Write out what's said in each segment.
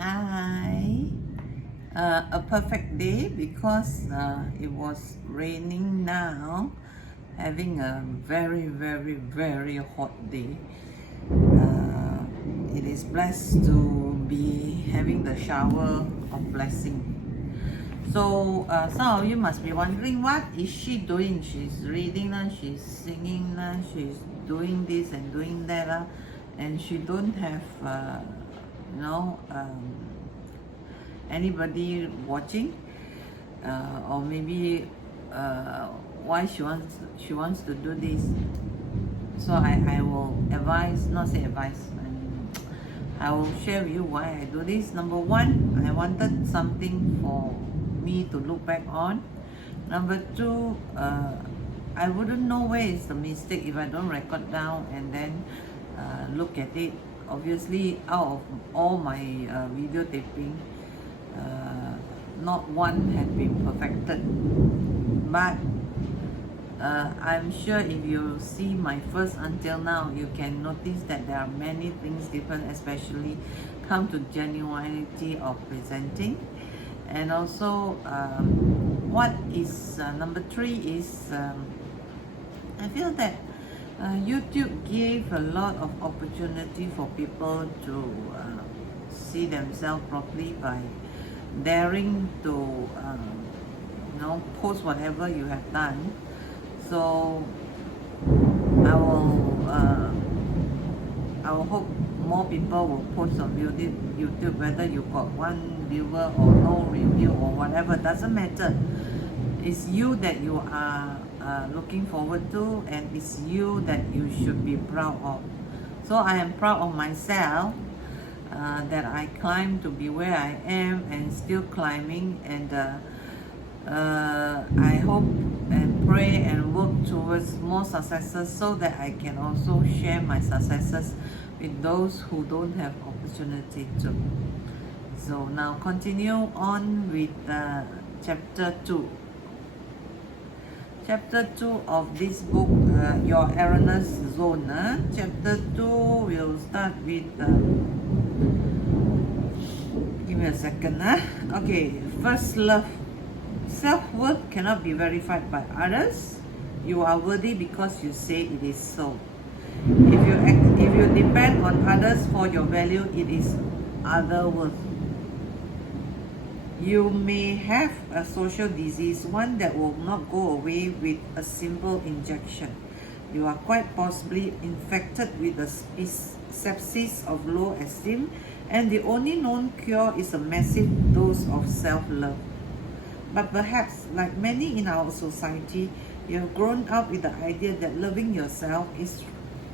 Hi. A perfect day because it was raining now, having a very hot day. It is blessed to be having the shower of blessing. So some of you must be wondering, what is she doing? She's reading, she's singing, she's doing this and doing that, and she don't have you know anybody watching, or maybe why she wants to do this. So I will advise, not say advice, I will share with you why I do this. Number one, I wanted something for me to look back on. Number two, I wouldn't know where is the mistake if I don't record down and then look at it. Obviously, out of all my video taping, not one had been perfected, but I'm sure if you see my first until now, you can notice that there are many things different, especially come to genuinity of presenting. And also what is number three is I feel that YouTube gave a lot of opportunity for people to see themselves properly by daring to post whatever you have done. So I will hope more people will post on YouTube, whether you got one viewer or no review or whatever, doesn't matter. It's you that you are looking forward to, and it's you that you should be proud of. So I am proud of myself that I climbed to be where I am and still climbing, and I hope and pray and work towards more successes so that I can also share my successes with those who don't have opportunity to. So now continue on with chapter 2. Chapter 2 of this book, Your Erroneous Zone. Chapter 2 will start with give me a second. Okay, first, love. Self-worth cannot be verified by others. You are worthy because you say it is so. If you depend on others for your value, it is other worth. You may have a social disease, one that will not go away with a simple injection. You are quite possibly infected with the sepsis of low esteem, and the only known cure is a massive dose of self-love. But perhaps, like many in our society, you have grown up with the idea that loving yourself is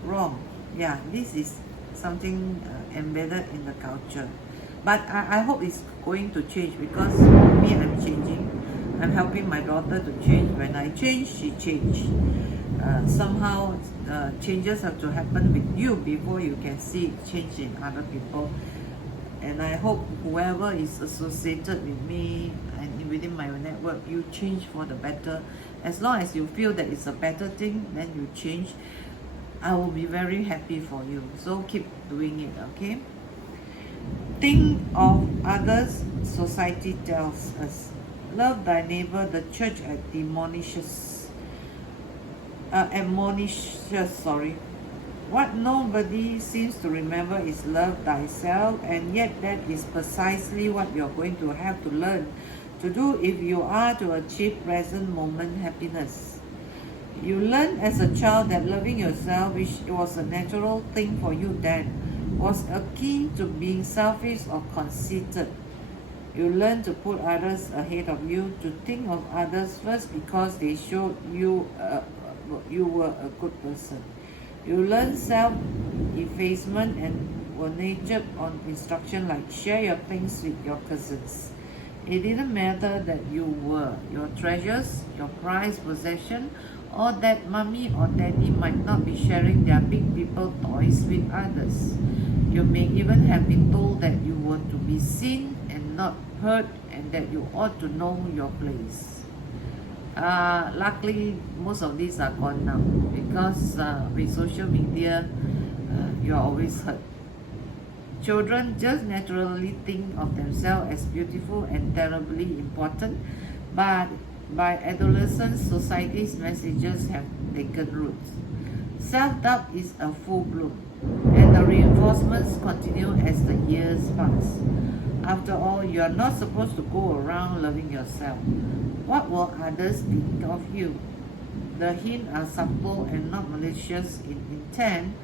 wrong. Yeah, this is something embedded in the culture. But I hope it's going to change, because me, I'm changing. I'm helping my daughter to change. When I change, she changed. Somehow, changes have to happen with you before you can see change in other people. And I hope whoever is associated with me and within my network, you change for the better. As long as you feel that it's a better thing, then you change. I will be very happy for you. So keep doing it, okay? Think of others, society tells us. Love thy neighbor, the church admonishes. What nobody seems to remember is love thyself, and yet that is precisely what you're going to have to learn to do if you are to achieve present moment happiness. You learn as a child that loving yourself, which was a natural thing for you then, was akin to being selfish or conceited. You learn to put others ahead of you, to think of others first because they showed you you were a good person. You learn self-effacement and were natured on instruction like share your things with your cousins. It didn't matter that you were your treasures, your prized possession, or that mommy or daddy might not be sharing their big people toys with others. You may even have been told that you were to be seen and not heard, and that you ought to know your place. Luckily, most of these are gone now, because with social media, you're always heard. Children just naturally think of themselves as beautiful and terribly important, but by adolescence, society's messages have taken roots. Self-doubt is a full bloom, and the reinforcements continue as the years pass. After all, you are not supposed to go around loving yourself. What will others think of you? The hints are subtle and not malicious in intent,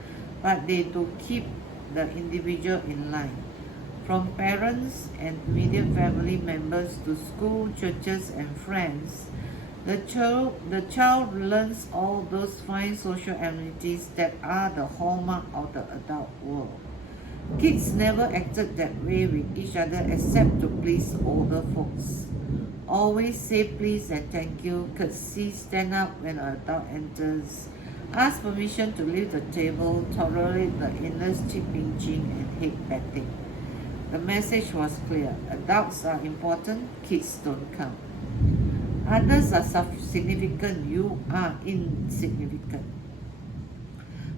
but they do keep the individual in line. From parents and immediate family members to school, churches, and friends, the child learns all those fine social amenities that are the hallmark of the adult world. Kids never acted that way with each other except to please older folks. Always say please and thank you, courtesy, stand up when an adult enters, ask permission to leave the table, tolerate the endless cheek pinching and hate petting. The message was clear. Adults are important, kids don't count. Others are significant, you are insignificant.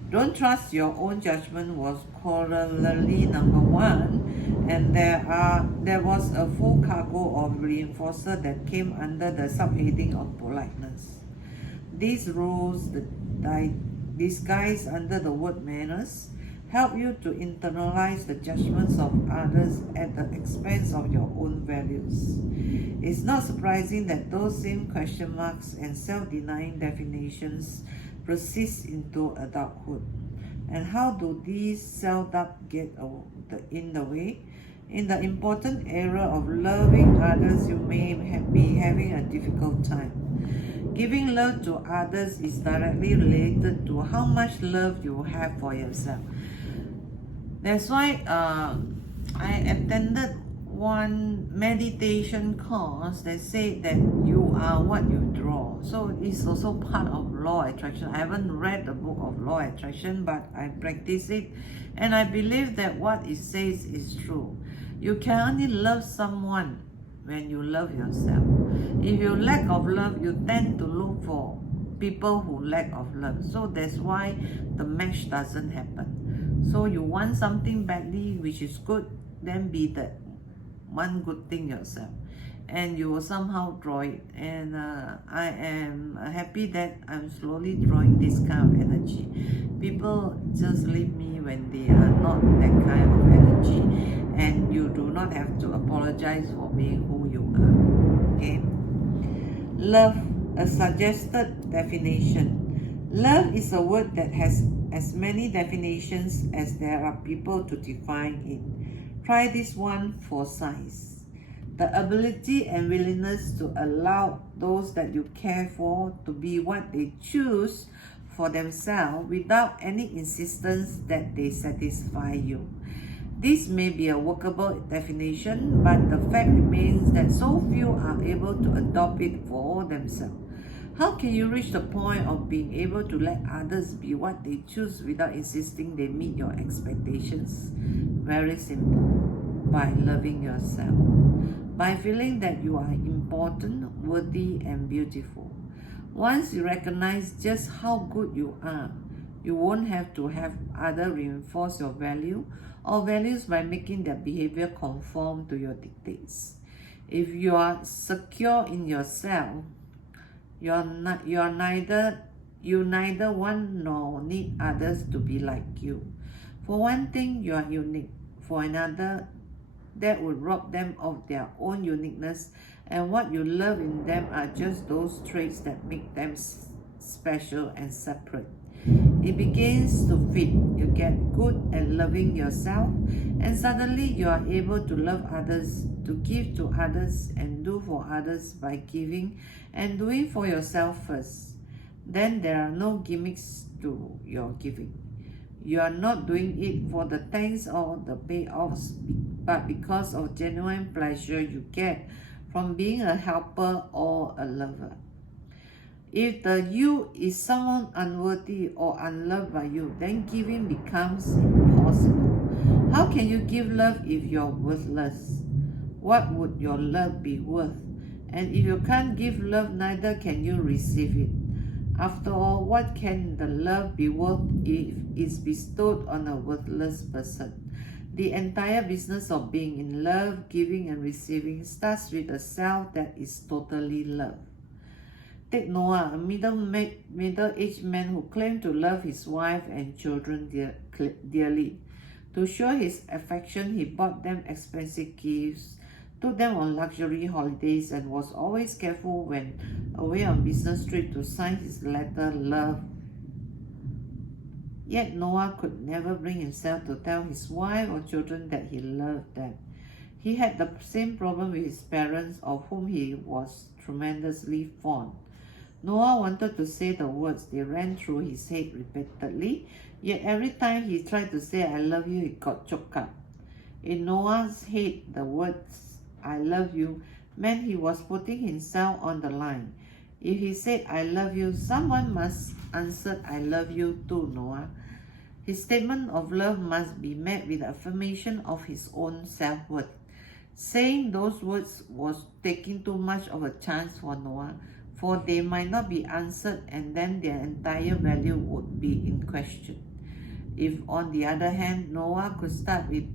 Don't trust your own judgment was corollary number one, and there was a full cargo of reinforcer that came under the subheading of politeness. These rules, disguised under the word manners, help you to internalize the judgments of others at the expense of your own values. It's not surprising that those same question marks and self-denying definitions persist into adulthood. And how do these self-doubt get in the way? In the important area of loving others, you may be having a difficult time. Giving love to others is directly related to how much love you have for yourself. That's why I attended one meditation course that said that you are what you draw. So it's also part of law attraction. I haven't read the book of law attraction, but I practice it, and I believe that what it says is true. You can only love someone when you love yourself. If you lack of love, you tend to look for people who lack of love. So that's why the match doesn't happen. So you want something badly which is good, then be that one good thing yourself, and you will somehow draw it. And I am happy that I'm slowly drawing this kind of energy. People just leave me when they are not that kind of energy, and you do not have to apologize for being who you are. Okay. Love, a suggested definition. Love is a word that has as many definitions as there are people to define it. Try this one for size. The ability and willingness to allow those that you care for to be what they choose for themselves without any insistence that they satisfy you. This may be a workable definition, but the fact remains that so few are able to adopt it for themselves. How can you reach the point of being able to let others be what they choose without insisting they meet your expectations? Very simple. By loving yourself. By feeling that you are important, worthy, and beautiful. Once you recognize just how good you are, you won't have to have others reinforce your value or values by making their behavior conform to your dictates. If you are secure in yourself, you neither want nor need others to be like you. For one thing, you are unique. For another, that would rob them of their own uniqueness, and what you love in them are just those traits that make them special and separate. It begins to fit. You get good at loving yourself, and suddenly you are able to love others, to give to others, and do for others by giving and doing for yourself first. Then there are no gimmicks to your giving. You are not doing it for the thanks or the payoffs, but because of genuine pleasure you get from being a helper or a lover. If the you is someone unworthy or unloved by you, then giving becomes impossible. How can you give love if you're worthless? What would your love be worth? And if you can't give love, neither can you receive it. After all, what can the love be worth if it's bestowed on a worthless person? The entire business of being in love, giving and receiving starts with a self that is totally love. Take Noah, a middle-aged man who claimed to love his wife and children dearly. To show his affection, he bought them expensive gifts, took them on luxury holidays, and was always careful when away on business trip to sign his letter love. Yet Noah could never bring himself to tell his wife or children that he loved them. He had the same problem with his parents, of whom he was tremendously fond. Noah wanted to say the words, they ran through his head repeatedly, yet every time he tried to say I love you, it got choked up. In Noah's head, the words I love you meant he was putting himself on the line. If he said I love you, someone must answer I love you too, Noah. His statement of love must be met with affirmation of his own self-worth. Saying those words was taking too much of a chance for Noah, for they might not be answered and then their entire value would be in question. If, on the other hand, Noah could start with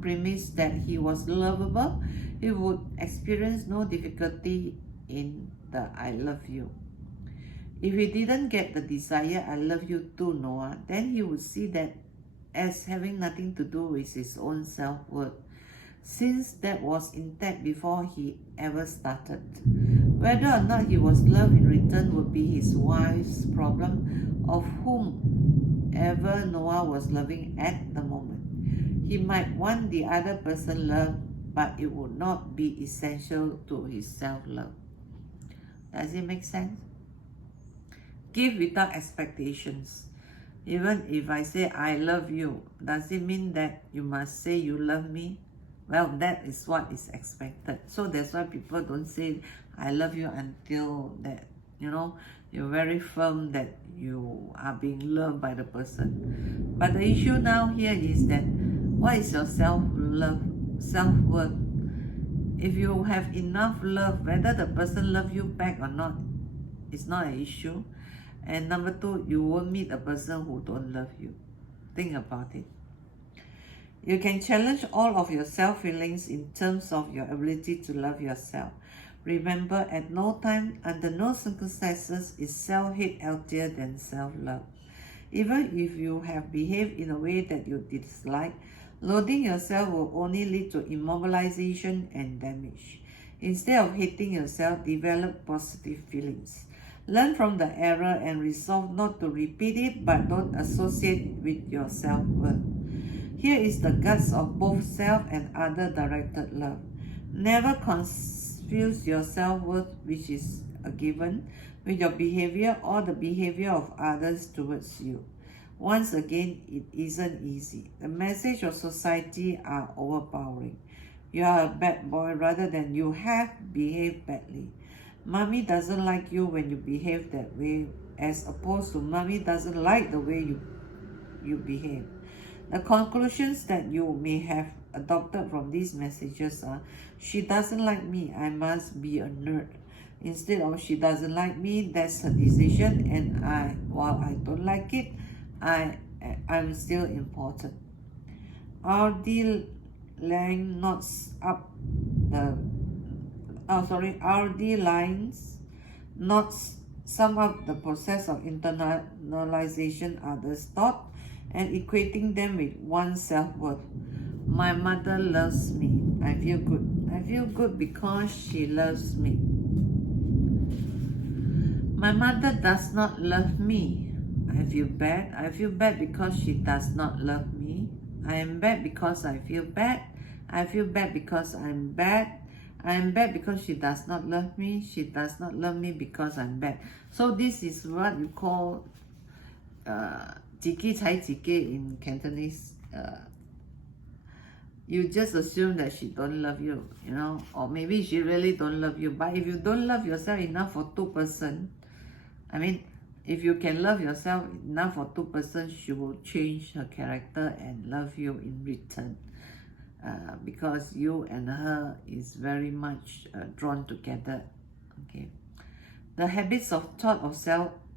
premise that he was lovable, he would experience no difficulty in the I love you. If he didn't get the desire I love you too, Noah, then he would see that as having nothing to do with his own self-worth, since that was intact before he ever started. Whether or not he was loved in return would be his wife's problem, of whomever Noah was loving at the moment. He might want the other person loved, but it would not be essential to his self-love. Does it make sense? Give without expectations. Even if I say I love you, does it mean that you must say you love me? Well, that is what is expected. So that's why people don't say I love you until that, you're very firm that you are being loved by the person. But the issue now here is that what is your self-love, self-worth? If you have enough love, whether the person loves you back or not, it's not an issue. And number two, you won't meet a person who don't love you. Think about it. You can challenge all of your self-feelings in terms of your ability to love yourself. Remember, at no time, under no circumstances, is self-hate healthier than self-love. Even if you have behaved in a way that you dislike, loathing yourself will only lead to immobilization and damage. Instead of hating yourself, develop positive feelings. Learn from the error and resolve not to repeat it, but don't associate with your self-worth. Here is the guts of both self and other-directed love. Never confuse your self-worth, which is a given, with your behavior or the behavior of others towards you. Once again, it isn't easy. The message of society are overpowering. You are a bad boy rather than you have behaved badly. Mommy doesn't like you when you behave that way, as opposed to mommy doesn't like the way you behave. The conclusions that you may have adopted from these messages are, she doesn't like me, I must be a nerd. Instead of she doesn't like me, that's her decision, and while I don't like it, I'm still important. R.D. Lang knots up the R.D. Lines notes sum up the process of internalization others' thought and equating them with one's self-worth. My mother loves me. I feel good. I feel good because she loves me. My mother does not love me. I feel bad. I feel bad because she does not love me. I am bad because I feel bad. I feel bad because I'm bad. I am bad because she does not love me. She does not love me because I'm bad. So this is what you call 自己踩自己 in Cantonese. You just assume that she don't love you, or maybe she really don't love you. But if you don't love yourself enough for two person, if you can love yourself enough for two person, she will change her character and love you in return. Because you and her is very much drawn together. Okay, the habits of thought of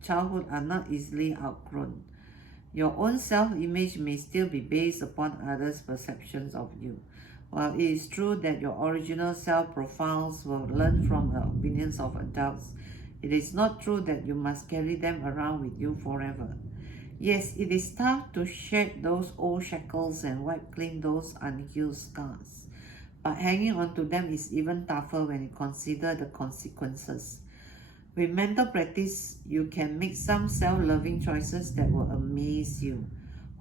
childhood are not easily outgrown. Your own self-image may still be based upon others' perceptions of you. While it is true that your original self-profiles were learned from the opinions of adults, it is not true that you must carry them around with you forever. Yes, it is tough to shed those old shackles and wipe clean those unhealed scars. But hanging on to them is even tougher when you consider the consequences. With mental practice, you can make some self-loving choices that will amaze you.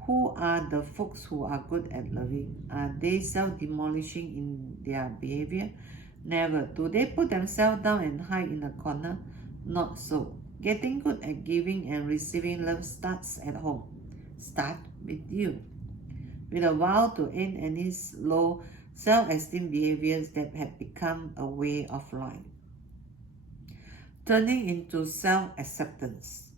Who are the folks who are good at loving? Are they self-demolishing in their behavior? Never. Do they put themselves down and hide in a corner? Not so. Getting good at giving and receiving love starts at home. Start with you. With a vow to end any low self-esteem behaviors that have become a way of life. Turning into self-acceptance.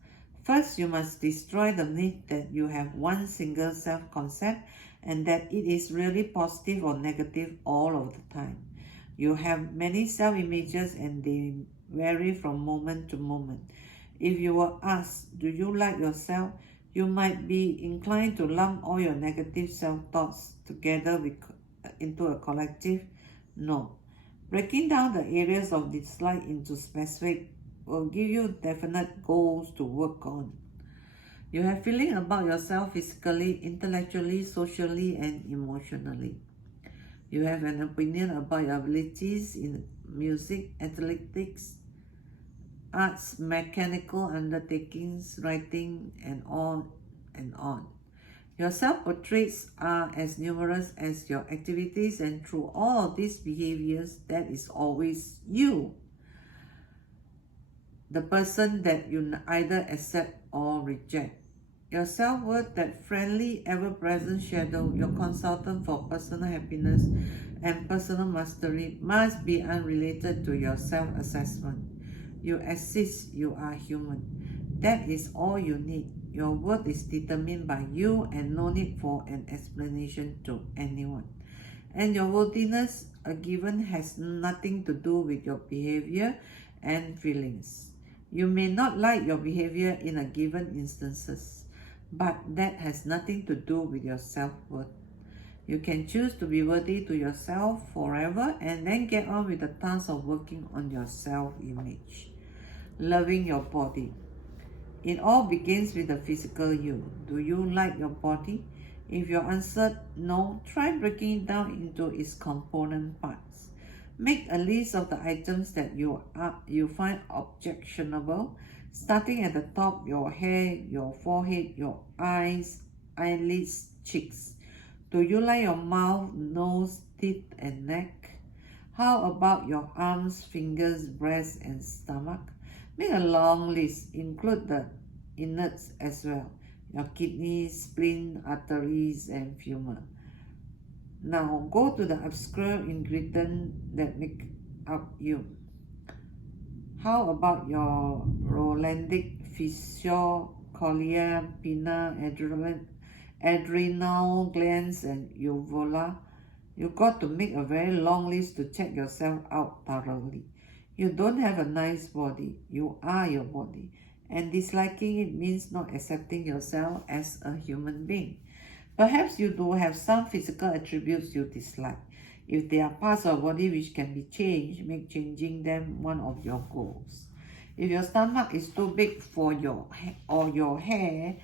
First, you must destroy the myth that you have one single self-concept and that it is really positive or negative all of the time. You have many self-images and they vary from moment to moment. If you were asked, do you like yourself? You might be inclined to lump all your negative self-thoughts together into a collective no. Breaking down the areas of dislike into specific will give you definite goals to work on. You have feeling about yourself physically, intellectually, socially, and emotionally. You have an opinion about your abilities in music, athletics, arts, mechanical undertakings, writing, and on and on. Your self-portraits are as numerous as your activities, and through all of these behaviors, that is always you. The person that you either accept or reject. Your self-worth, that friendly, ever-present shadow, your consultant for personal happiness and personal mastery, must be unrelated to your self-assessment. You exist, you are human. That is all you need. Your worth is determined by you and no need for an explanation to anyone. And your worthiness, a given, has nothing to do with your behavior and feelings. You may not like your behavior in a given instances, but that has nothing to do with your self-worth. You can choose to be worthy to yourself forever and then get on with the task of working on your self-image. Loving your body. It all begins with the physical you. Do you like your body? If your answer no, try breaking it down into its component parts. Make a list of the items that you find objectionable, starting at the top: your hair, your forehead, your eyes, eyelids, cheeks. Do you like your mouth, nose, teeth, and neck? How about your arms, fingers, breast, and stomach? Make a long list. Include the innards as well: your kidneys, spleen, arteries, and humor. Now go to the obscure ingredient that make up you. How about your Rolandic fissure, chorlea, pinna, adrenal glands, and uvula? You got to make a very long list to check yourself out thoroughly. You don't have a nice body. You are your body. And disliking it means not accepting yourself as a human being. Perhaps you do have some physical attributes you dislike. If they are parts of body which can be changed, make changing them one of your goals. If your stomach is too big for your hair,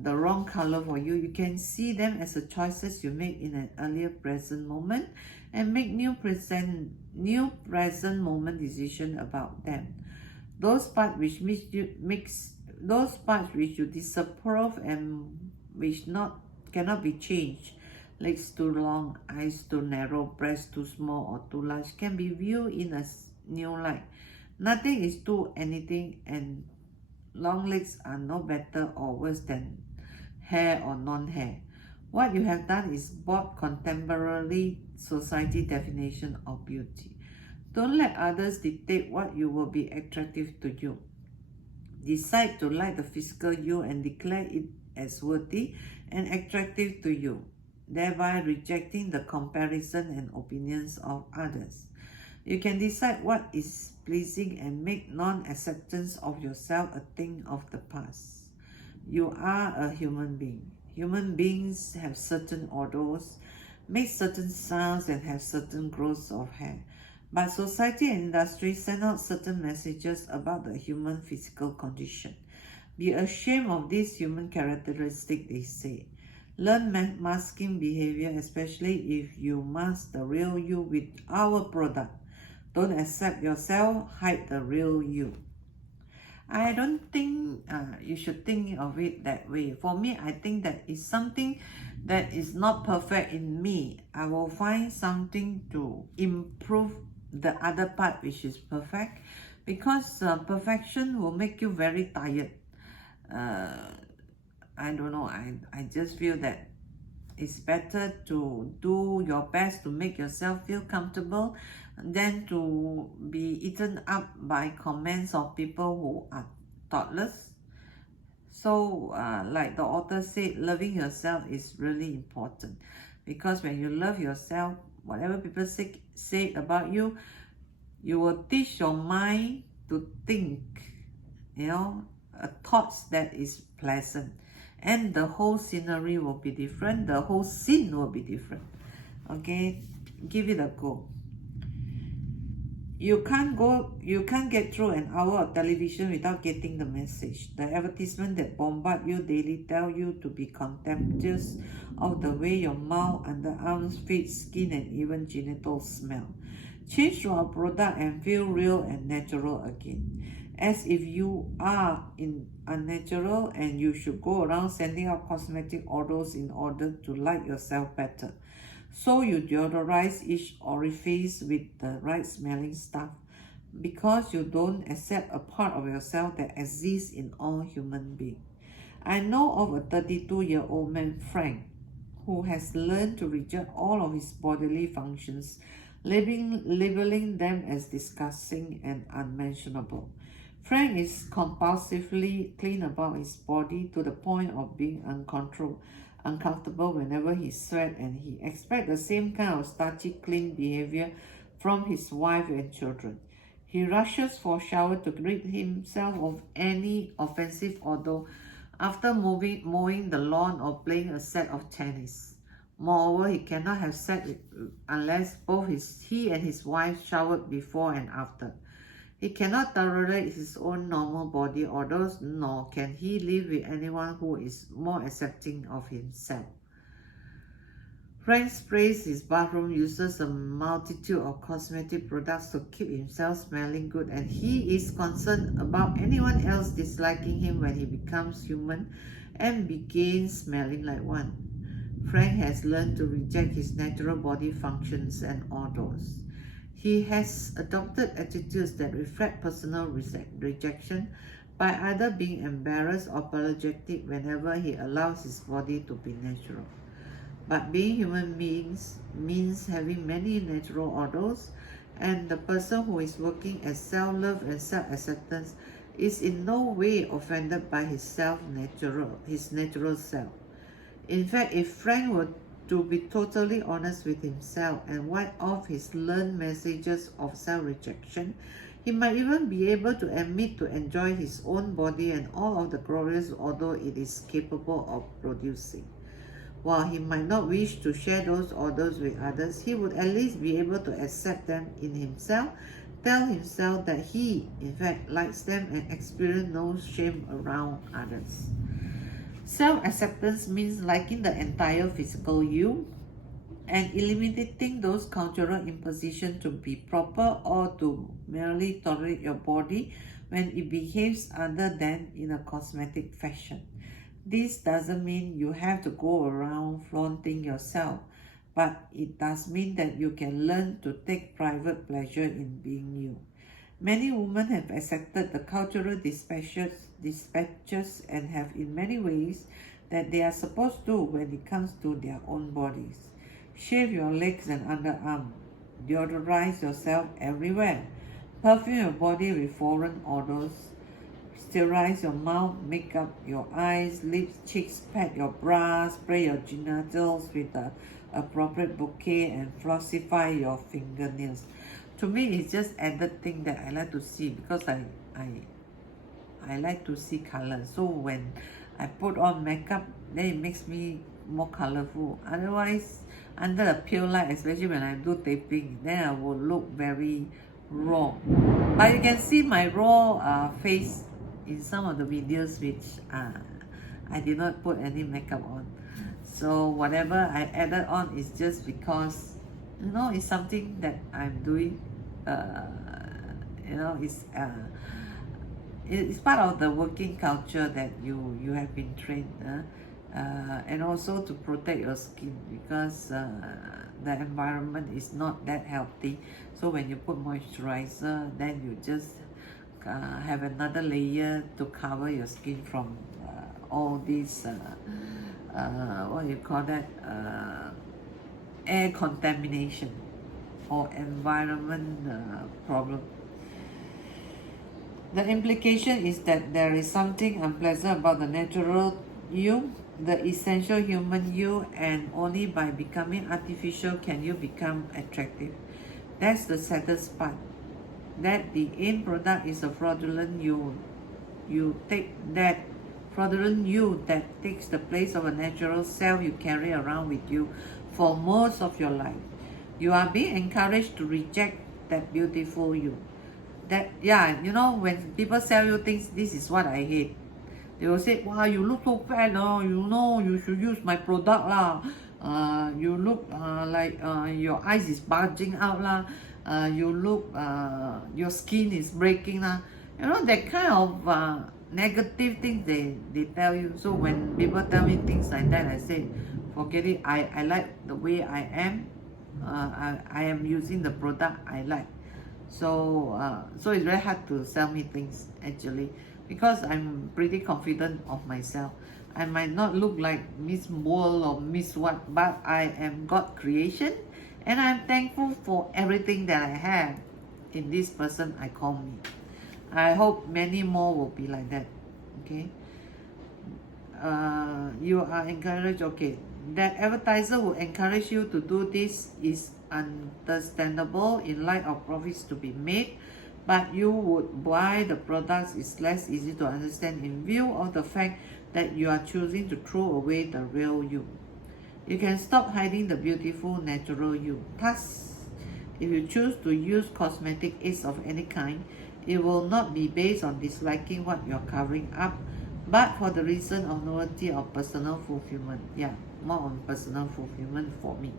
the wrong color for you, you can see them as the choices you make in an earlier present moment and make new present moment decision about them. Those parts which you disapprove and which cannot be changed, legs too long, eyes too narrow, breasts too small or too large, can be viewed in a new light. Nothing is too anything, and long legs are no better or worse than hair or non-hair. What you have done is bought contemporary society definition of beauty. Don't let others dictate what you will be attractive to you. Decide to like the physical you and declare it as worthy and attractive to you, thereby rejecting the comparison and opinions of others. You can decide what is pleasing and make non-acceptance of yourself a thing of the past. You are a human being. Human beings have certain odors, make certain sounds, and have certain growths of hair. But society and industry send out certain messages about the human physical condition. Be ashamed of this human characteristic, they say. Learn masking behavior, especially if you mask the real you with our product. Don't accept yourself, hide the real you. I don't think you should think of it that way. For me, I think that it's something that is not perfect in me. I will find something to improve the other part which is perfect, because perfection will make you very tired. I don't know, I just feel that it's better to do your best to make yourself feel comfortable than to be eaten up by comments of people who are thoughtless. So, like the author said, loving yourself is really important, because when you love yourself, whatever people say about you, you will teach your mind to think, thoughts that is pleasant, and the whole scenery will be different, the whole scene will be different. Okay, give it a go. You can't get through an hour of television without getting the message. The advertisement that bombard you daily tell you to be contemptuous of the way your mouth, underarms, feet, skin, and even genitals smell. Change to our product and feel real and natural again. As if you are unnatural and you should go around sending out cosmetic odors in order to like yourself better. So you deodorize each orifice with the right smelling stuff, because you don't accept a part of yourself that exists in all human beings. I know of a 32-year-old man, Frank, who has learned to reject all of his bodily functions, labeling them as disgusting and unmentionable. Frank is compulsively clean about his body to the point of being uncomfortable whenever he sweats, and he expects the same kind of starchy clean behavior from his wife and children. He rushes for a shower to rid himself of any offensive odor after mowing the lawn or playing a set of tennis. Moreover, he cannot have sex unless both he and his wife showered before and after. He cannot tolerate his own normal body odors, nor can he live with anyone who is more accepting of himself. Frank sprays his bathroom, uses a multitude of cosmetic products to keep himself smelling good, and he is concerned about anyone else disliking him when he becomes human and begins smelling like one. Frank has learned to reject his natural body functions and odors. He has adopted attitudes that reflect personal rejection by either being embarrassed or apologetic whenever he allows his body to be natural. But being human beings means having many natural odors, and the person who is working at self-love and self-acceptance is in no way offended by his natural self. In fact, if Frank were to be totally honest with himself and wipe off his learned messages of self-rejection, he might even be able to admit to enjoy his own body and all of the glorious odor it is capable of producing. While he might not wish to share those odors with others, he would at least be able to accept them in himself, tell himself that he, in fact, likes them, and experience no shame around others. Self-acceptance means liking the entire physical you and eliminating those cultural impositions to be proper or to merely tolerate your body when it behaves other than in a cosmetic fashion. This doesn't mean you have to go around flaunting yourself, but it does mean that you can learn to take private pleasure in being you. Many women have accepted the cultural dispatches and have in many ways that they are supposed to when it comes to their own bodies. Shave your legs and underarm. Deodorize yourself everywhere. Perfume your body with foreign odors. Sterilize your mouth, make up your eyes, lips, cheeks, pat your bra, spray your genitals with the appropriate bouquet, and flossify your fingernails. To me, it's just added thing that I like to see, because I like to see color. So when I put on makeup, then it makes me more colorful. Otherwise, under the pale light, especially when I do taping, then I will look very raw. But you can see my raw face in some of the videos which I did not put any makeup on. So whatever I added on is just because, it's something that I'm doing. Uh, it's part of the working culture that you have been trained, and also to protect your skin because the environment is not that healthy. So when you put moisturizer, then you just have another layer to cover your skin from all these what do you call that, air contamination or environment problem. The implication is that there is something unpleasant about the natural you, the essential human you, and only by becoming artificial can you become attractive. That's the saddest part. That the end product is a fraudulent you. You take that fraudulent you that takes the place of a natural self you carry around with you for most of your life. You are being encouraged to reject that beautiful you. When people sell you things, this is what I hate. They will say, wow, you look so fat, you should use my product lah. You look like your eyes is bulging out lah. You look, your skin is breaking lah. That kind of negative things they tell you. So when people tell me things like that, I say, forget it. I like the way I am. I am using the product I like. So it's very hard to sell me things actually, because I'm pretty confident of myself. I might not look like Miss World or Miss what, but I am God creation, and I'm thankful for everything that I have in this person I call me. I hope many more will be like that. Okay. You are encouraged. Okay, that advertiser will encourage you to do this is understandable in light of profits to be made, but you would buy the products is less easy to understand in view of the fact that you are choosing to throw away the real you. You can stop hiding the beautiful natural you. Thus, if you choose to use cosmetic aids of any kind, it will not be based on disliking what you're covering up, but for the reason of novelty or personal fulfillment. Yeah, more on personal fulfillment for me.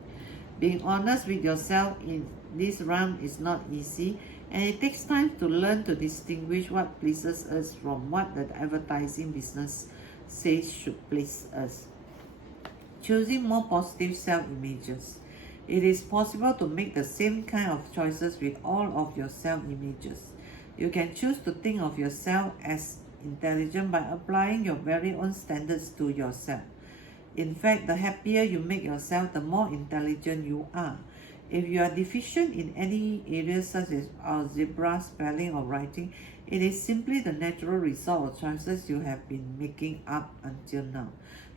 Being honest with yourself in this realm is not easy, and it takes time to learn to distinguish what pleases us from what the advertising business says should please us. Choosing more positive self-images. It is possible to make the same kind of choices with all of your self-images. You can choose to think of yourself as intelligent by applying your very own standards to yourself. In fact, the happier you make yourself, the more intelligent you are. If you are deficient in any areas such as algebra, spelling, or writing, it is simply the natural result of choices you have been making up until now.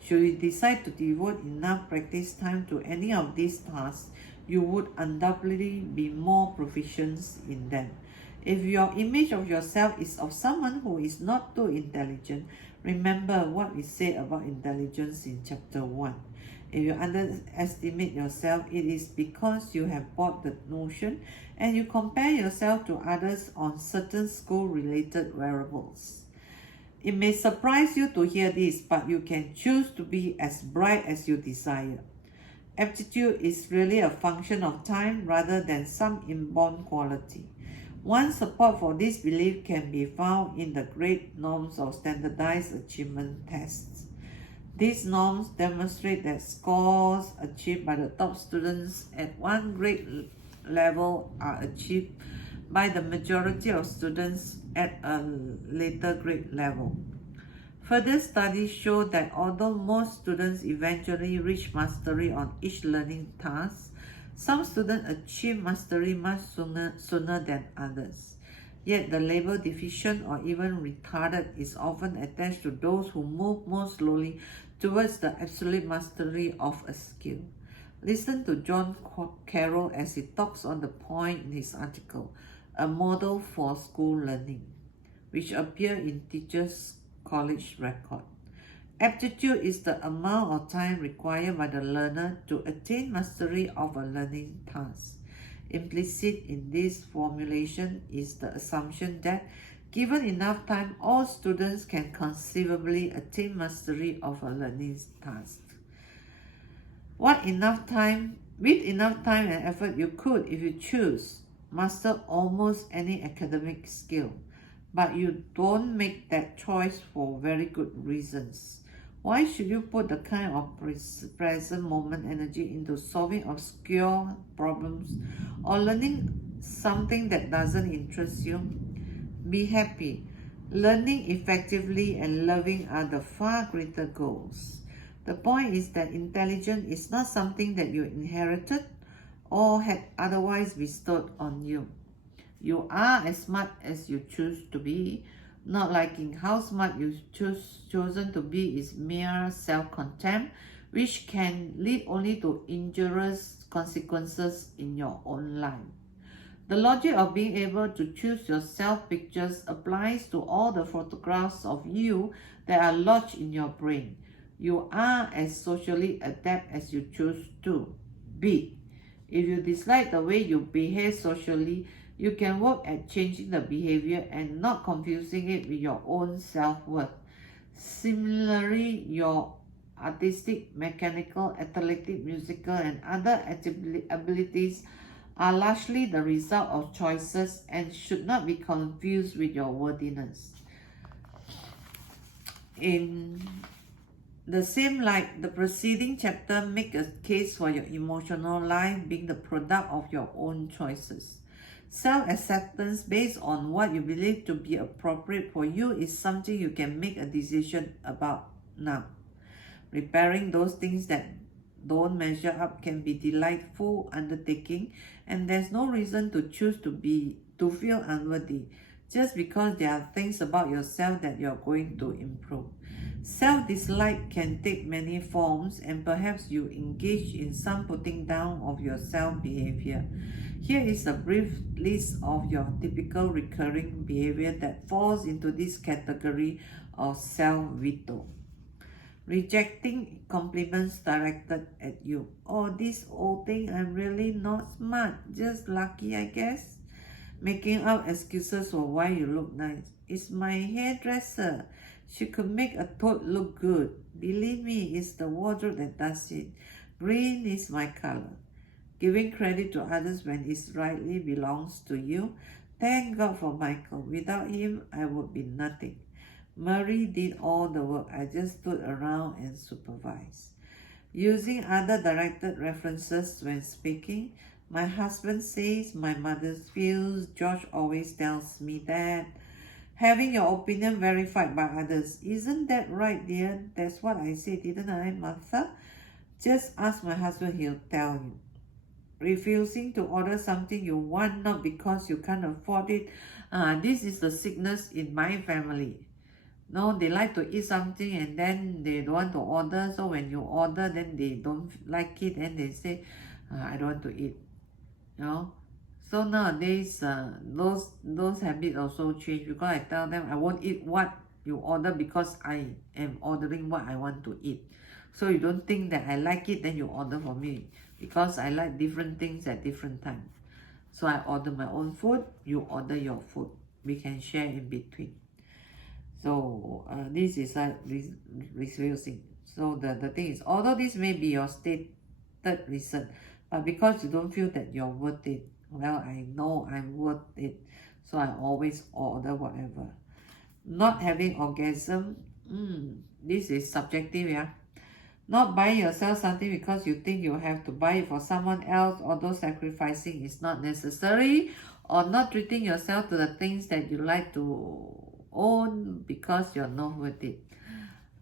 Should you decide to devote enough practice time to any of these tasks, you would undoubtedly be more proficient in them. If your image of yourself is of someone who is not too intelligent, remember what we said about intelligence in chapter 1. If you underestimate yourself, it is because you have bought the notion and you compare yourself to others on certain school-related variables. It may surprise you to hear this, but you can choose to be as bright as you desire. Aptitude is really a function of time rather than some inborn quality. One support for this belief can be found in the great norms of standardized achievement tests. These norms demonstrate that scores achieved by the top students at one grade level are achieved by the majority of students at a later grade level. Further studies show that although most students eventually reach mastery on each learning task, some students achieve mastery much sooner than others. Yet the label deficient or even retarded is often attached to those who move more slowly towards the absolute mastery of a skill. Listen to John Carroll as he talks on the point in his article, A Model for School Learning, which appeared in Teachers College Record. Aptitude is the amount of time required by the learner to attain mastery of a learning task. Implicit in this formulation is the assumption that given enough time, all students can conceivably attain mastery of a learning task. With enough time and effort, you could, if you choose, master almost any academic skill. But you don't make that choice for very good reasons. Why should you put the kind of present moment energy into solving obscure problems or learning something that doesn't interest you? Be happy. Learning effectively and loving are the far greater goals. The point is that intelligence is not something that you inherited or had otherwise bestowed on you. You are as smart as you choose to be. Not liking how smart you chosen to be is mere self-contempt, which can lead only to injurious consequences in your own life. The logic of being able to choose your self-pictures applies to all the photographs of you that are lodged in your brain. You are as socially adept as you choose to be. If you dislike the way you behave socially, you can work at changing the behavior and not confusing it with your own self-worth. Similarly, your artistic, mechanical, athletic, musical, and other abilities are largely the result of choices and should not be confused with your worthiness. In the same light, the preceding chapter makes a case for your emotional life being the product of your own choices. Self-acceptance based on what you believe to be appropriate for you is something you can make a decision about now. Repairing those things that don't measure up can be delightful undertaking, and there's no reason to choose to feel unworthy just because there are things about yourself that you're going to improve. Self-dislike can take many forms, and perhaps you engage in some putting down of your self-behavior. Here is a brief list of your typical recurring behavior that falls into this category of self-veto. Rejecting compliments directed at you. Oh, this old thing, I'm really not smart, just lucky, I guess. Making up excuses for why you look nice. It's my hairdresser. She could make a toad look good. Believe me, it's the wardrobe that does it. Green is my color. Giving credit to others when it rightly belongs to you. Thank God for Michael. Without him, I would be nothing. Murray did all the work. I just stood around and supervised. Using other directed references when speaking. My husband says, my mother feels, George always tells me that. Having your opinion verified by others. Isn't that right, dear? That's what I said, didn't I, Martha? Just ask my husband, he'll tell you. Refusing to order something you want not because you can't afford it. This is the sickness in my family. No, they like to eat something and then they don't want to order. So when you order, then they don't like it and they say, I don't want to eat. You know. So nowadays, those habits also change because I tell them I won't eat what you order because I am ordering what I want to eat. So you don't think that I like it, then you order for me because I like different things at different times. So I order my own food, you order your food. We can share in between. So this is like refusing. So the thing is, although this may be your stated reason, but because you don't feel that you're worth it, well, I know I'm worth it, so I always order whatever. Not having orgasm, this is subjective, yeah. Not buying yourself something because you think you have to buy it for someone else, although sacrificing is not necessary, or not treating yourself to the things that you like to own because you're not worth it.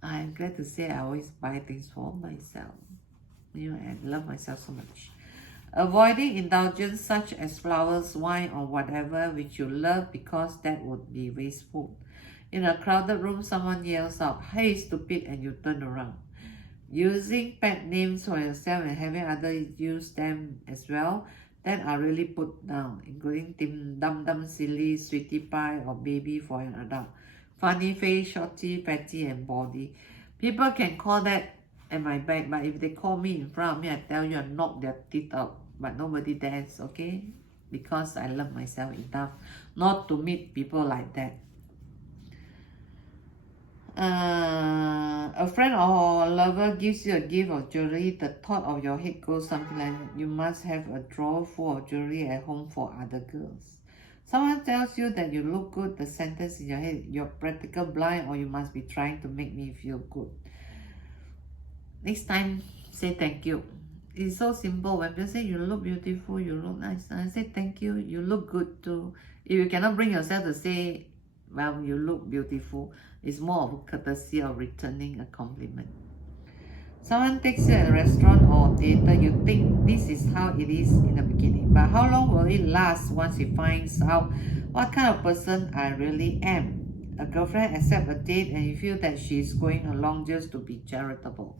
I'm glad to say I always buy things for myself. You know, I love myself so much. Avoiding indulgence such as flowers, wine, or whatever which you love because that would be wasteful. In a crowded room, someone yells out, "Hey, stupid," and you turn around. Using pet names for yourself and having others use them as well, that are really put down, including dum dum, silly, sweetie pie, or baby for an adult. Funny face, shorty, fatty, and body. People can call that at my back, but if they call me in front of me, I tell you, I knock their teeth out. But nobody dares, okay? Because I love myself enough not to meet people like that. A friend or lover gives you a gift of jewelry, the thought of your head goes something like, you must have a drawer full of jewelry at home for other girls. Someone tells you that you look good, the sentence in your head, you're practical blind or you must be trying to make me feel good. Next time, say thank you. It's so simple. When people say you look beautiful, you look nice, I say thank you, you look good too. If you cannot bring yourself to say, well, you look beautiful, it's more of a courtesy of returning a compliment. Someone takes you at a restaurant or theater, you think this is how it is in the beginning. But how long will it last once he finds out what kind of person I really am? A girlfriend accepts a date and you feel that she is going along just to be charitable.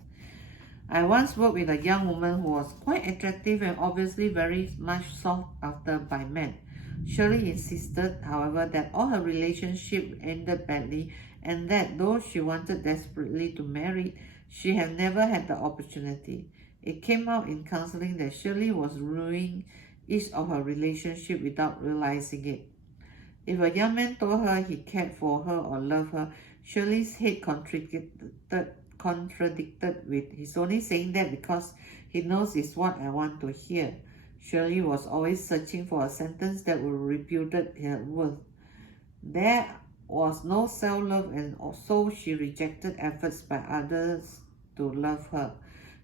I once worked with a young woman who was quite attractive and obviously very much sought after by men. Shirley insisted, however, that all her relationships ended badly and that though she wanted desperately to marry, she had never had the opportunity. It came out in counseling that Shirley was ruining each of her relationships without realizing it. If a young man told her he cared for her or loved her, Shirley's head contradicted with he's only saying that because he knows it's what I want to hear. Shirley was always searching for a sentence that would repudiate her worth. There was no self-love and so she rejected efforts by others to love her.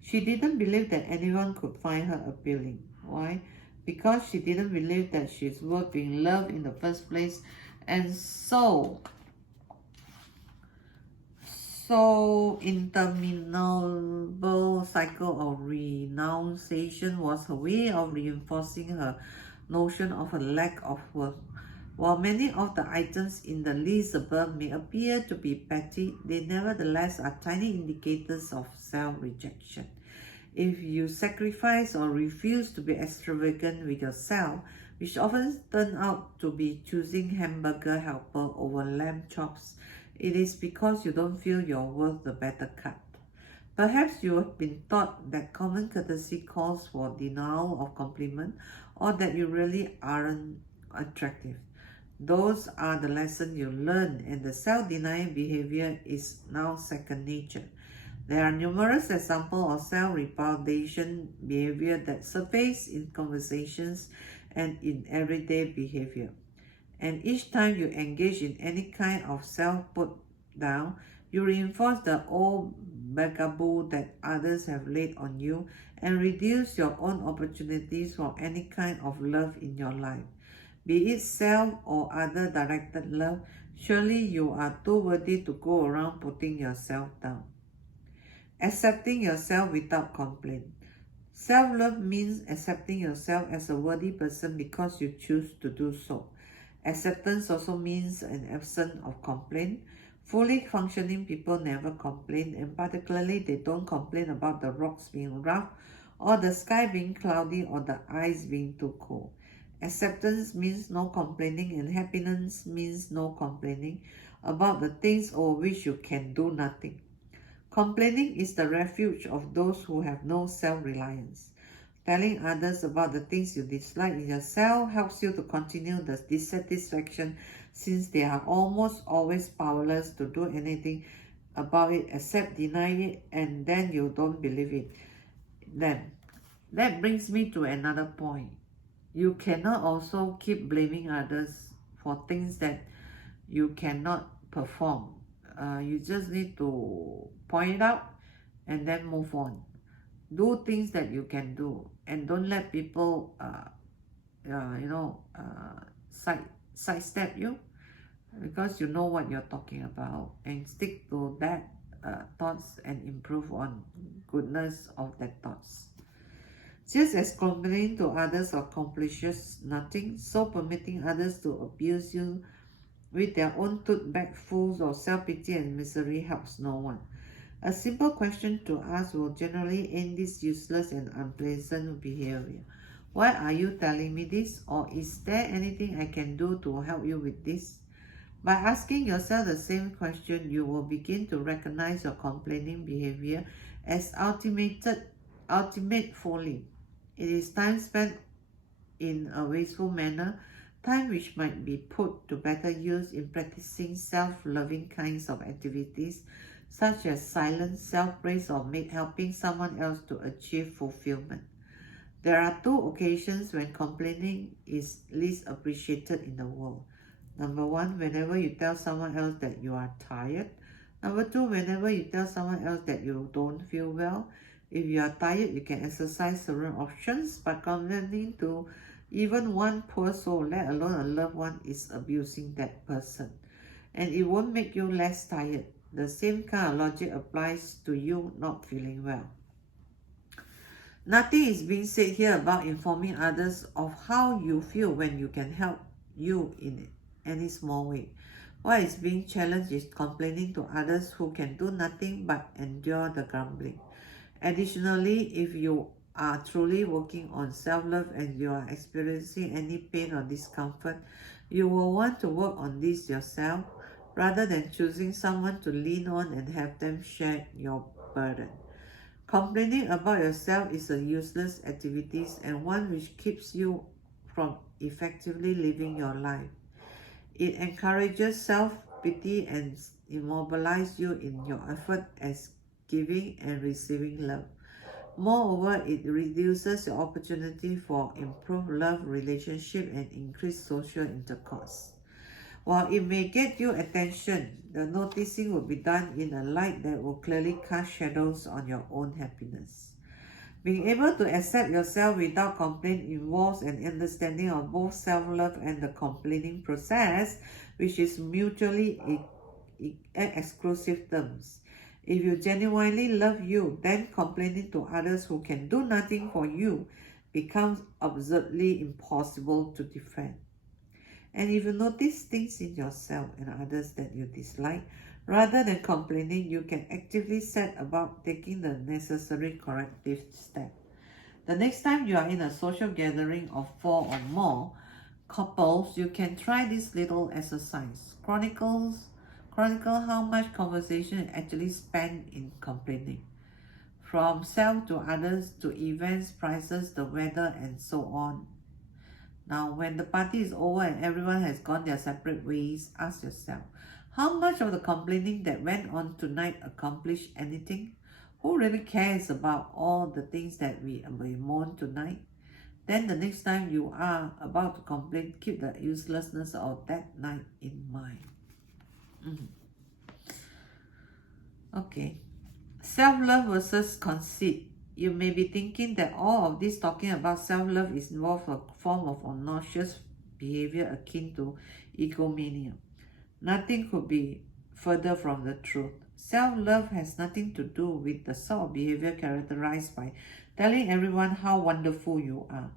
She didn't believe that anyone could find her appealing. Why? Because she didn't believe that she's worth being loved in the first place, and so interminable cycle of renunciation was her way of reinforcing her notion of a lack of worth. While many of the items in the list above may appear to be petty, they nevertheless are tiny indicators of self-rejection. If you sacrifice or refuse to be extravagant with yourself, which often turn out to be choosing hamburger helper over lamb chops, it is because you don't feel you're worth the better cut. Perhaps you have been taught that common courtesy calls for denial of compliment or that you really aren't attractive. Those are the lessons you learn, and the self-denying behavior is now second nature. There are numerous examples of self-repudiation behavior that surface in conversations and in everyday behavior. And each time you engage in any kind of self-put-down, you reinforce the old bugaboo that others have laid on you and reduce your own opportunities for any kind of love in your life. Be it self or other directed love, surely you are too worthy to go around putting yourself down. Accepting yourself without complaint. Self-love means accepting yourself as a worthy person because you choose to do so. Acceptance also means an absence of complaint. Fully functioning people never complain, and particularly they don't complain about the rocks being rough or the sky being cloudy or the ice being too cold. Acceptance means no complaining, and happiness means no complaining about the things over which you can do nothing. Complaining is the refuge of those who have no self-reliance. Telling others about the things you dislike in yourself helps you to continue the dissatisfaction since they are almost always powerless to do anything about it except deny it, and then you don't believe it. Then, that brings me to another point. You cannot also keep blaming others for things that you cannot perform. You just need to point it out and then move on. Do things that you can do and don't let people sidestep you, because you know what you're talking about, and stick to that thoughts and improve on goodness of that thoughts. Just as complaining to others accomplishes nothing, so permitting others to abuse you with their own tote bag full of self-pity and misery helps no one. A simple question to ask will generally end this useless and unpleasant behavior. Why are you telling me this? Or is there anything I can do to help you with this? By asking yourself the same question, you will begin to recognize your complaining behavior as ultimate folly. It is time spent in a wasteful manner, time which might be put to better use in practicing self-loving kinds of activities such as silence, self-praise, or helping someone else to achieve fulfillment. There are two occasions when complaining is least appreciated in the world. Number one, whenever you tell someone else that you are tired. Number two, whenever you tell someone else that you don't feel well. If you are tired, you can exercise several options, but complaining to even one poor soul, let alone a loved one, is abusing that person. And it won't make you less tired. The same kind of logic applies to you not feeling well. Nothing is being said here about informing others of how you feel when you can help you in any small way. What is being challenged is complaining to others who can do nothing but endure the grumbling. Additionally, if you are truly working on self-love and you are experiencing any pain or discomfort, you will want to work on this yourself rather than choosing someone to lean on and have them share your burden. Complaining about yourself is a useless activity and one which keeps you from effectively living your life. It encourages self-pity and immobilizes you in your effort as giving and receiving love. Moreover, it reduces your opportunity for improved love relationship and increased social intercourse. While it may get you attention, the noticing will be done in a light that will clearly cast shadows on your own happiness. Being able to accept yourself without complaint involves an understanding of both self-love and the complaining process, which is mutually exclusive terms. If you genuinely love you, then complaining to others who can do nothing for you becomes absurdly impossible to defend. And if you notice things in yourself and others that you dislike, rather than complaining, you can actively set about taking the necessary corrective step. The next time you are in a social gathering of 4 or more couples, you can try this little exercise. Chronicle how much conversation is actually spent in complaining. From self to others to events, prices, the weather, and so on. Now, when the party is over and everyone has gone their separate ways, ask yourself, how much of the complaining that went on tonight accomplished anything? Who really cares about all the things that we mourn tonight? Then the next time you are about to complain, keep the uselessness of that night in mind. Okay. Self-love versus conceit. You may be thinking that all of this talking about self-love is involved a form of obnoxious behavior akin to egomania. Nothing could be further from the truth. Self-love has nothing to do with the sort of behavior characterized by telling everyone how wonderful you are.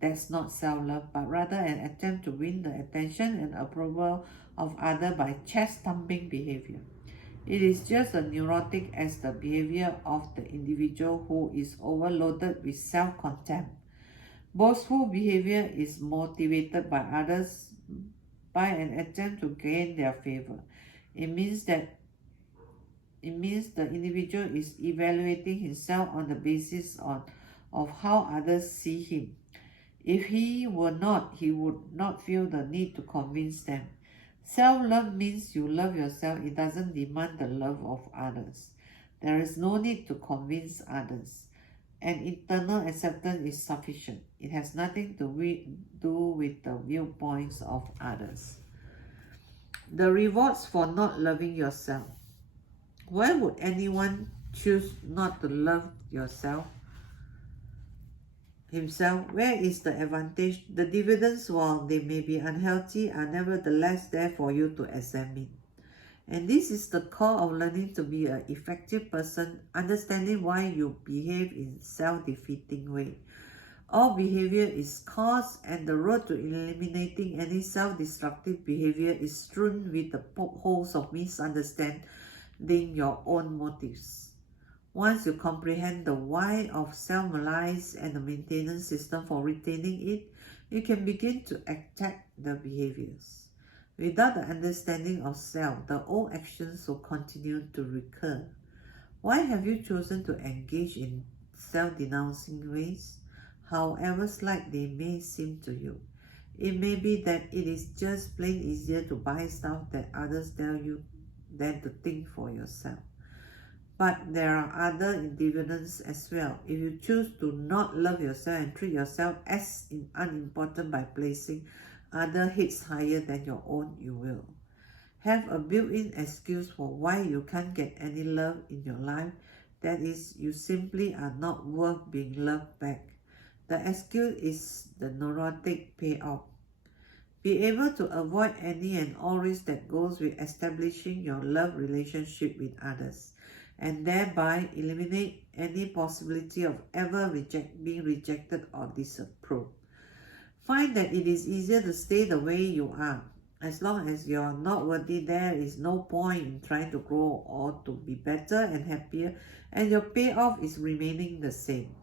That's not self-love, but rather an attempt to win the attention and approval of others by chest-thumping behavior. It is just as neurotic as the behavior of the individual who is overloaded with self-contempt. Boastful behavior is motivated by others by an attempt to gain their favor. It means the individual is evaluating himself on the basis of how others see him. If he were not, he would not feel the need to convince them. Self-love means you love yourself. It doesn't demand the love of others. There is no need to convince others. And internal acceptance is sufficient. It has nothing to do with the viewpoints of others. The rewards for not loving yourself. Why would anyone choose not to love himself? Where is the advantage? The dividends, while they may be unhealthy, are nevertheless there for you to examine. And this is the core of learning to be an effective person, understanding why you behave in self-defeating way. All behavior is cause, and the road to eliminating any self-destructive behavior is strewn with the potholes of misunderstanding your own motives. Once you comprehend the why of self-malice and the maintenance system for retaining it, you can begin to attack the behaviors. Without the understanding of self, the old actions will continue to recur. Why have you chosen to engage in self-denouncing ways, however slight they may seem to you? It may be that it is just plain easier to buy stuff that others tell you than to think for yourself. But there are other dividends as well. If you choose to not love yourself and treat yourself as unimportant by placing other heads higher than your own, you will have a built-in excuse for why you can't get any love in your life. That is, you simply are not worth being loved back. The excuse is the neurotic payoff. Be able to avoid any and all risk that goes with establishing your love relationship with others, and thereby eliminate any possibility of ever being rejected or disapproved. Find that it is easier to stay the way you are. As long as you are not worthy, there is no point in trying to grow or to be better and happier, and your payoff is remaining the same.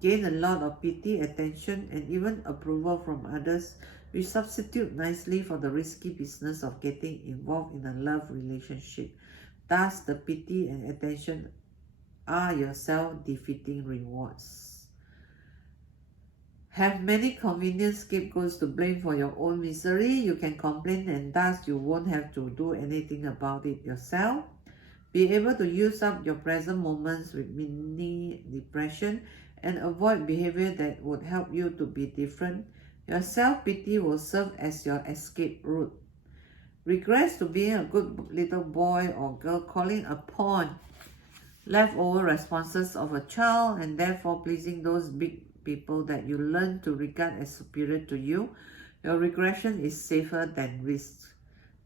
Gain a lot of pity, attention, and even approval from others, which substitute nicely for the risky business of getting involved in a love relationship. Thus, the pity and attention are your self-defeating rewards. Have many convenient scapegoats to blame for your own misery. You can complain and thus you won't have to do anything about it yourself. Be able to use up your present moments with mini depression and avoid behavior that would help you to be different. Your self-pity will serve as your escape route. Regrets to being a good little boy or girl, calling upon leftover responses of a child and therefore pleasing those big people that you learn to regard as superior to you. Your regression is safer than risk.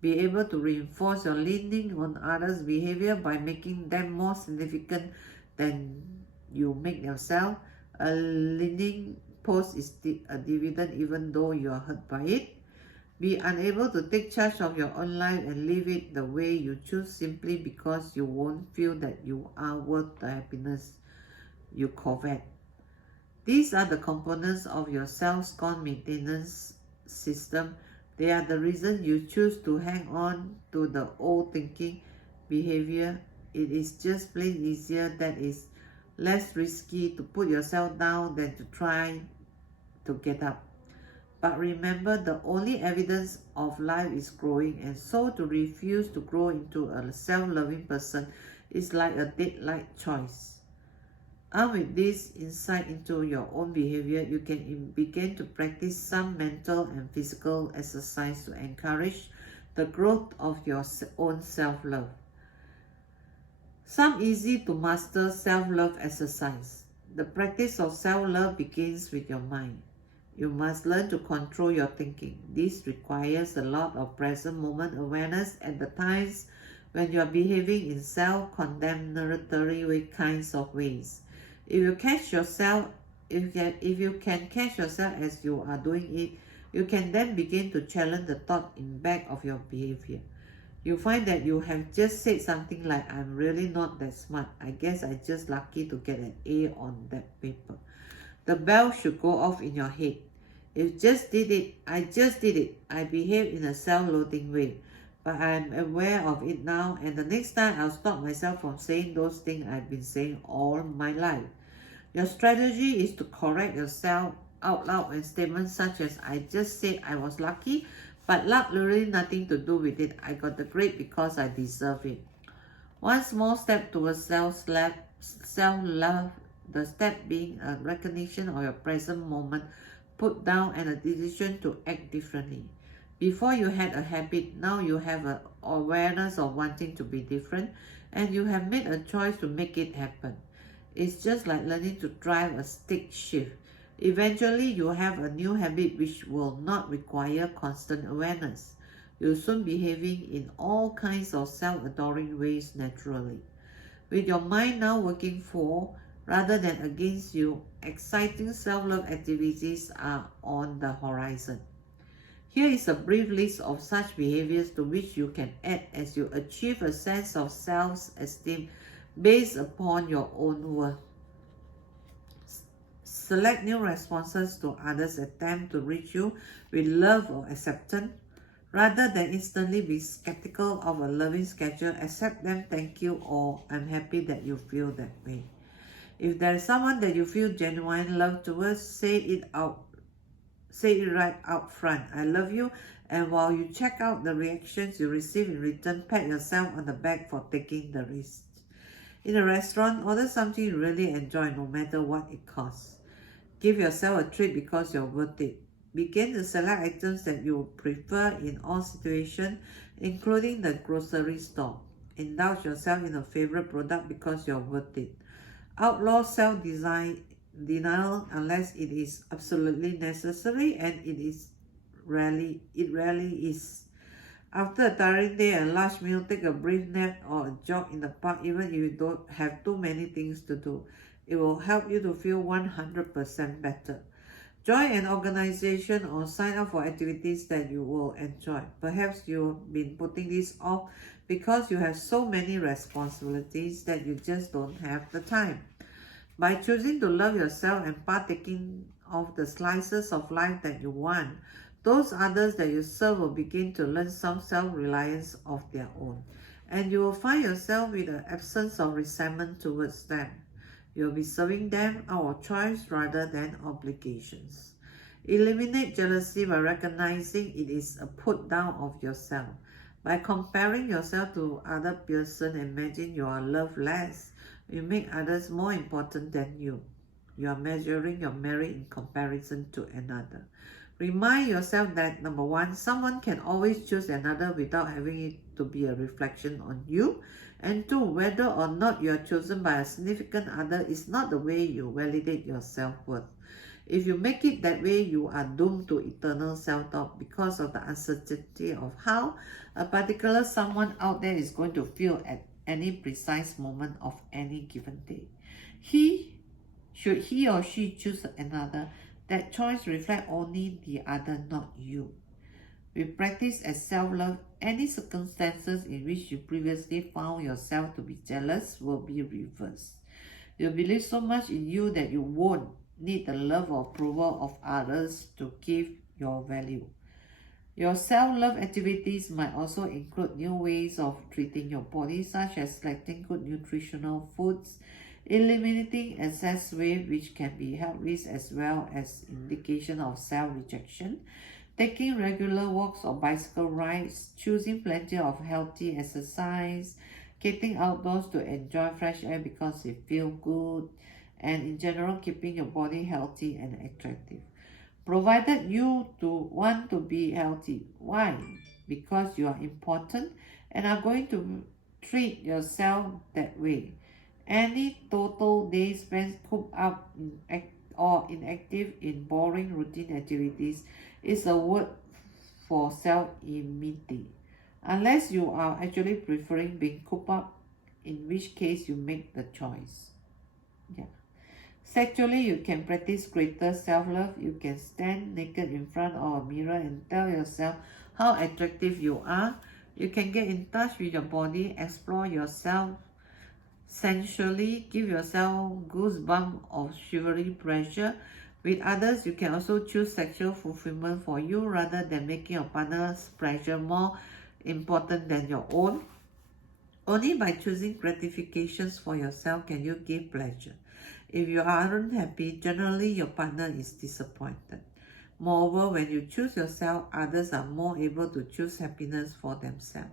Be able to reinforce your leaning on others' behavior by making them more significant than you make yourself. A leaning post is a dividend even though you are hurt by it. Be unable to take charge of your own life and live it the way you choose simply because you won't feel that you are worth the happiness you covet. These are the components of your self-scorn maintenance system. They are the reason you choose to hang on to the old thinking behavior. It is just plain easier, that is less risky to put yourself down than to try to get up. But remember, the only evidence of life is growing, and so to refuse to grow into a self-loving person is like a deadlight choice. Armed with this insight into your own behavior, you can begin to practice some mental and physical exercise to encourage the growth of your own self-love. Some easy to master self-love exercise. The practice of self-love begins with your mind. You must learn to control your thinking. This requires a lot of present moment awareness at the times when you are behaving in self-condemnatory kinds of ways. If you can catch yourself as you are doing it, you can then begin to challenge the thought in back of your behavior. You find that you have just said something like, "I'm really not that smart. I guess I'm just lucky to get an A on that paper." The bell should go off in your head. I just did it. I behaved in a self-loathing way. But I'm aware of it now, and the next time I'll stop myself from saying those things I've been saying all my life. Your strategy is to correct yourself out loud with statements such as, "I just said I was lucky, but luck really nothing to do with it. I got the grade because I deserve it." One small step towards self-love, the step being a recognition of your present moment put down and a decision to act differently. Before you had a habit, now you have an awareness of wanting to be different, and you have made a choice to make it happen. It's just like learning to drive a stick shift. Eventually, you have a new habit which will not require constant awareness. You'll soon be behaving in all kinds of self-adoring ways naturally. With your mind now working for, rather than against you, exciting self-love activities are on the horizon. Here is a brief list of such behaviors to which you can add as you achieve a sense of self-esteem based upon your own worth. Select new responses to others' attempt to reach you with love or acceptance. Rather than instantly be skeptical of a loving schedule, accept them, thank you, or I'm happy that you feel that way. If there is someone that you feel genuine love towards, say it out. Say it right out front. I love you. And while you check out the reactions you receive in return, pat yourself on the back for taking the risk. In a restaurant, order something you really enjoy no matter what it costs. Give yourself a treat because you're worth it. Begin to select items that you prefer in all situations, including the grocery store. Indulge yourself in a favorite product because you're worth it. Outlaw self-denial unless it is absolutely necessary, and it rarely is. After a tiring day and large meal, take a brief nap or a jog in the park even if you don't have too many things to do. It will help you to feel 100% better. Join an organization or sign up for activities that you will enjoy. Perhaps you've been putting this off because you have so many responsibilities that you just don't have the time. By choosing to love yourself and partaking of the slices of life that you want, those others that you serve will begin to learn some self-reliance of their own, and you will find yourself with an absence of resentment towards them. You'll be serving them out of choice rather than obligations. Eliminate jealousy by recognizing it is a put down of yourself. By comparing yourself to other person, imagine you are loved less. You make others more important than you. You are measuring your merit in comparison to another. Remind yourself that number one, someone can always choose another without having it to be a reflection on you. And two, whether or not you are chosen by a significant other is not the way you validate your self-worth. If you make it that way, you are doomed to eternal self-doubt because of the uncertainty of how a particular someone out there is going to feel at any precise moment of any given day. Should he or she choose another, that choice reflects only the other, not you. With practice as self-love, any circumstances in which you previously found yourself to be jealous will be reversed. You believe so much in you that you won't need the love or approval of others to give your value. Your self-love activities might also include new ways of treating your body, such as selecting good nutritional foods, eliminating excess weight, which can be health risk as well as indication of self-rejection, taking regular walks or bicycle rides, choosing plenty of healthy exercise, getting outdoors to enjoy fresh air because it feels good, and in general keeping your body healthy and attractive. Provided you to want to be healthy. Why? Because you are important and are going to treat yourself that way. Any total day spent cooped up or inactive in boring routine activities is a word for self-immunity. Unless you are actually preferring being cooped up, in which case you make the choice. Yeah. Sexually, you can practice greater self-love. You can stand naked in front of a mirror and tell yourself how attractive you are. You can get in touch with your body, explore yourself sensually, give yourself goosebumps of shivery pleasure. With others, you can also choose sexual fulfillment for you rather than making your partner's pleasure more important than your own. Only by choosing gratifications for yourself can you give pleasure. If you aren't happy, generally your partner is disappointed. Moreover, when you choose yourself, others are more able to choose happiness for themselves.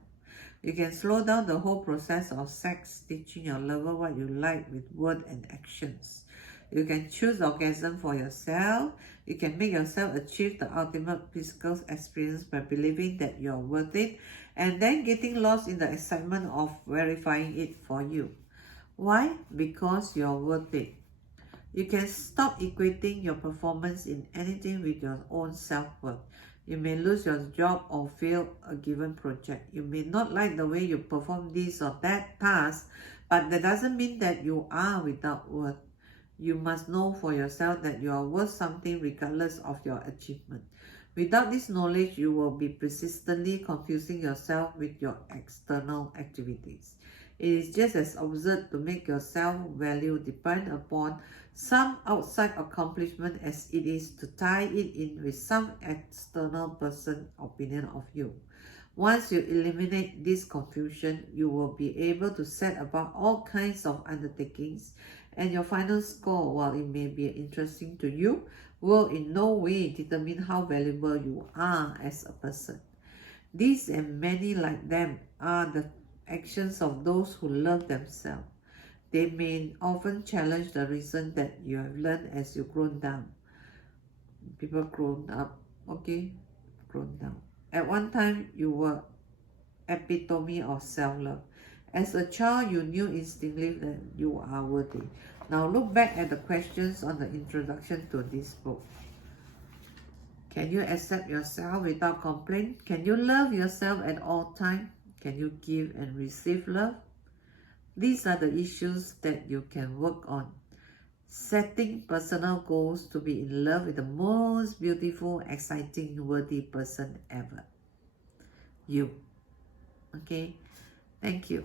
You can slow down the whole process of sex, teaching your lover what you like with words and actions. You can choose orgasm for yourself. You can make yourself achieve the ultimate physical experience by believing that you're worth it and then getting lost in the excitement of verifying it for you. Why? Because you're worth it. You can stop equating your performance in anything with your own self-worth. You may lose your job or fail a given project. You may not like the way you perform this or that task, but that doesn't mean that you are without worth. You must know for yourself that you are worth something regardless of your achievement. Without this knowledge, you will be persistently confusing yourself with your external activities. It is just as absurd to make your self-value depend upon some outside accomplishment as it is to tie it in with some external person's opinion of you. Once you eliminate this confusion, you will be able to set about all kinds of undertakings, and your final score, while it may be interesting to you, will in no way determine how valuable you are as a person. These and many like them are the actions of those who love themselves. They may often challenge the reason that you have learned as you grown down. People grown up, okay? Grown down. At one time, you were epitome of self-love. As a child, you knew instinctively that you are worthy. Now look back at the questions on the introduction to this book. Can you accept yourself without complaint? Can you love yourself at all times? Can you give and receive love? These are the issues that you can work on. Setting personal goals to be in love with the most beautiful, exciting, worthy person ever. You. Okay? Thank you.